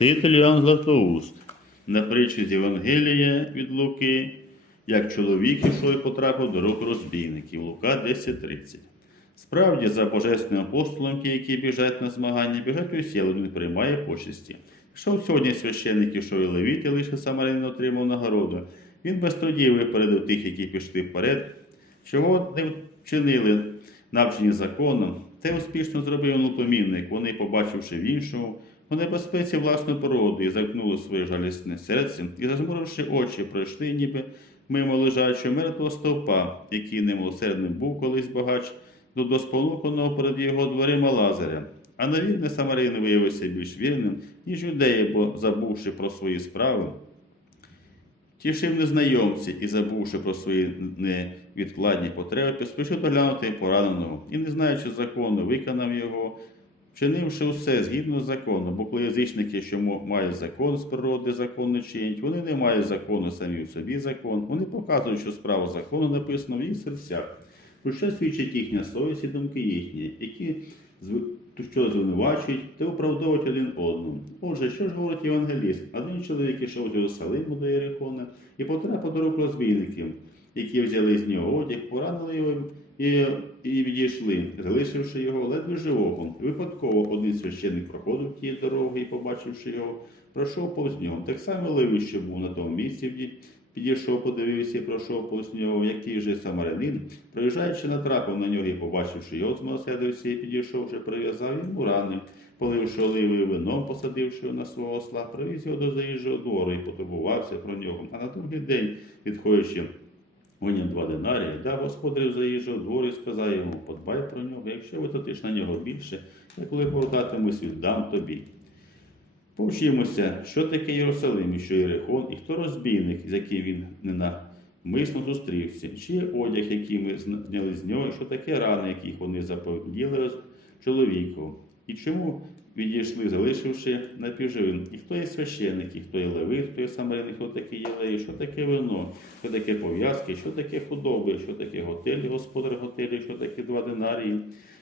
Титель Іоанн Златоуст на притчі з Євангелія від Луки, як чоловік ішов і потрапив до рук розбійників. Лука 10.30. Справді, за божественним апостолом, які біжать на змагання, біжать усі, але не приймає почесті. Якщо сьогодні священник ішов і левіти, лише самарин отримав нагороду, він без трудів випередив тих, які пішли вперед, чого не вчинили, навчені законом, те успішно зробив лупомінник, вони, побачивши в іншому, у небезпеці власну породу і замкнули своє жалісне серце, і, зазмуривши очі, пройшли ніби мимо лежачого мертвого стовпа, який немилосердним був колись багач, до доспонуканого перед його дверима Лазаря. А навірне Самарин виявився більш вірним, ніж юдеї, бо, забувши про свої справи, Тішив незнайомці і, забувши про свої невідкладні потреби, поспішив доглянути пораненого і, не знаючи закону, виконав його, вчинивши все згідно з законом, бо коли язичники, що мають закон з природи, закон не чинять, вони не мають закону самі в собі закон, вони показують, що справа закону написана в їх серцях, про що свідчить їхня совість і думки їхні, які що звинувачують та оправдовують один одному. Отже, що ж говорить євангеліст? Один чоловік ішов з Єрусалиму до Єрихона і потрапив до рук розбійників, які взяли з нього одяг, поранили його і, і відійшли, залишивши його ледве живого. Випадково один священник проходив тією дорогою і, побачивши його, пройшов повз нього. Так само Левий, що був на тому місці, підійшов, подивився і пройшов повз нього, який же самарянин, проїжджаючи, натрапив на нього і, побачивши його, змилосердився і підійшовши, прив'язав йому рани, поливши оливою вином, посадивши його на свого осла, привіз його до заїжджого двору і потурбувався про нього. А на другий день, відходячи Гоняв два динарії, дав господарю заїжджав двор і сказав йому, подбай про нього, якщо витратиш на нього більше, я коли повертатимусь, віддам тобі. Повчимося, що таке Єрусалим, і що Єрихон, і хто розбійник, з яким він ненамисно зустрівся, чи є одяг, який ми зняли з нього, і що таке рани, яких вони заповіділи чоловіку, і чому відійшли, залишивши напівживим, і хто є священник, і хто є левит, хто є самарин, хто таке єлей, що таке вино, що таке пов'язки, що таке худоби, що таке готелі, господар готелі, що таке два динарії,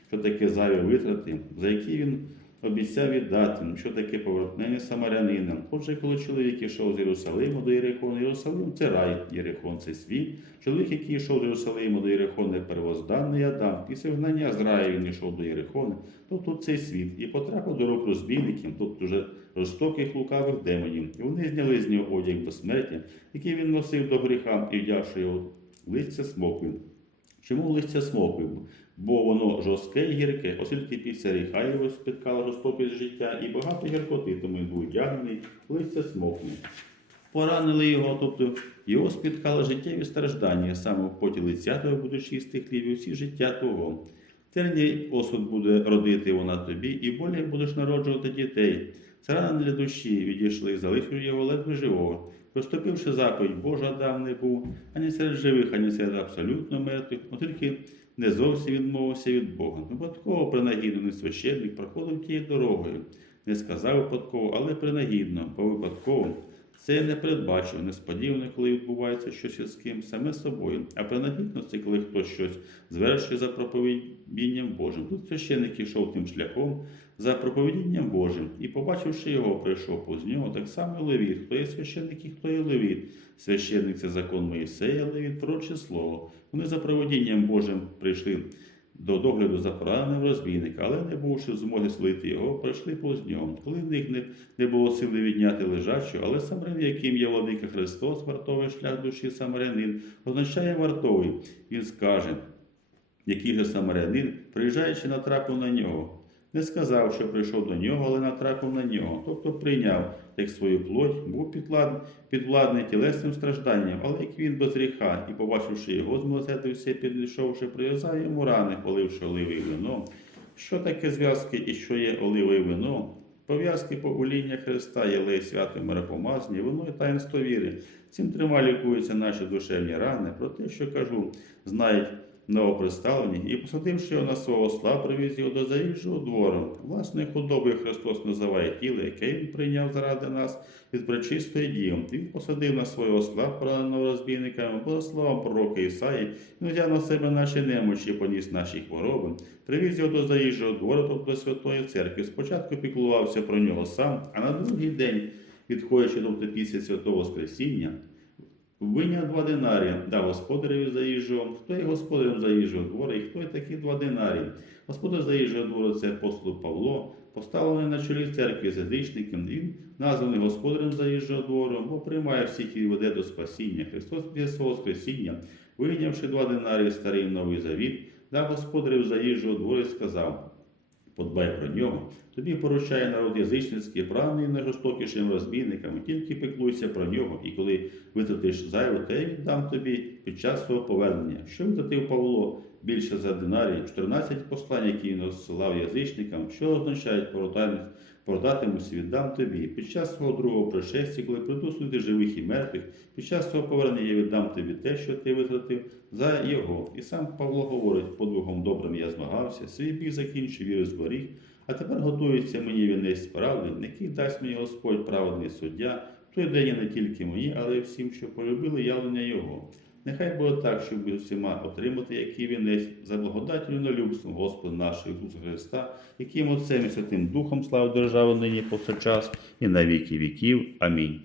що таке зайві витрати, за які він обіцяв віддати, що таке повернення самарянина. Отже, коли чоловік йшов з Єрусалиму до Єрихона, Єрусалим це рай, Єрихон це світ. Чоловік, який йшов з Єрусалиму до Єрихона, первозданний Адам, після вгнання з раю він йшов до Єрихона, тобто цей світ, і потрапив до рук розбійників, тобто вже жорстоких лукавих демонів. І вони зняли з нього одяг безсмертя, який він носив до гріха, і вдявши його листя смоквин. Чому листя смоквин? Бо воно жорстке і гірке, оскільки після гріха його спіткала жорстокість життя і багато гіркоти, тому він був одягнений листя смоквин. Поранили його, тобто його спіткало життєві страждання, саме в поті лиця того будуть чистий хліб і всі життя того. Терній осуд буде родити вона тобі, і болі будеш народжувати дітей. Це рана для душі відійшли, залишив його ледве живого. Проступивши заповідь Божа дав не був, ані серед живих, ані серед абсолютно мертвих, тільки не зовсім відмовився від Бога. Випадково принагідний священник проходив тією дорогою. Не сказав випадково, але принагідно, бо випадково це не передбачив, несподівано, коли відбувається щось із ким, саме собою. А принагідно це коли хтось щось звершує за проповідінням Божим. Тут священник йшов тим шляхом за проповідінням Божим, і, побачивши його, прийшов повз нього, так само левіт. Хто є священник і хто є левіт? Священник це закон Моїсея, левіт пророче слово. Вони за проводінням Божим прийшли до догляду за пораненим розбійника, але не бувши в змоги слити його, пройшли повз нього. Коли в них не, не було сили відняти лежачого, але самарин, яким є владика Христос, вартовий шлях душі самарянин, означає вартовий. Він скаже, який же самарянин, приїжджаючи, натрапив на нього. Не сказав, що прийшов до нього, але натрапив на нього, тобто прийняв як свою плоть, був підвладний тілесним стражданням, але як він без гріха, і, побачивши його, змилосердився, і підійшовши, прив'язав йому рани, поливши оливи і вино. Що таке зв'язки і що є олива вино? Пов'язки повеління Христа, єлей свято миропомазання, воно і таїнство віри. Цим трьома лікуються наші душевні рани. Про те, що кажу, знають новоприставлені, і посадивши його на свого осла, привіз його до заїжджого двору. Власною худобою Христос називає тіло, яке він прийняв заради нас від пречистої діви. Він посадив на свого осла, пораненого розбійниками, бо за словом пророка Ісаї, він взяв на себе наші немочі, поніс наші хвороби, привіз його до заїжджого двору, тобто до Святої Церкви. Спочатку піклувався про нього сам, а на другий день, відходячи тобто після святого Воскресіння, Виняв два динарії, дав господареві заїжджав. Хто є господарем заїжджав двору, і хто є такі два динарії? Господар заїжджав двору це апостол Павло, поставлений на чолі церкви з язичником, він названий господарем заїжджав двору, бо приймає всіх і веде до спасіння. Христос після Воскресіння, вийнявши два динарії старий новий завіт, дав господарів заїжджав двору і сказав, Подбай про нього. Тобі поручає народ язичницький, правний найжорстокішим розбійникам, тільки пеклуйся про нього, і коли витратиш зайву, те й віддам тобі під час свого повернення. Що витратив Павло більше за динарій, 14 послань, які він розсилав язичникам, що означають «Поротай- поротатимусь, віддам тобі. Під час свого другого пришестя, коли прийду судити живих і мертвих, під час свого повернення я віддам тобі те, що ти витратив за його. І сам Павло говорить, подвигом добрим я змагався, свій біг закінчив віру зберіг, а тепер готується мені вінець правди, який дасть мені Господь праведний суддя. Той день не тільки мені, але й всім, що полюбили явлення Його. Нехай буде так, щоб ми всіма отримати, який вінець за благодаттю на любство Господа нашого Ісуса Христа, яким Отцем і Святим Духом слава держави нині повсякчас і на віки віків. Амінь.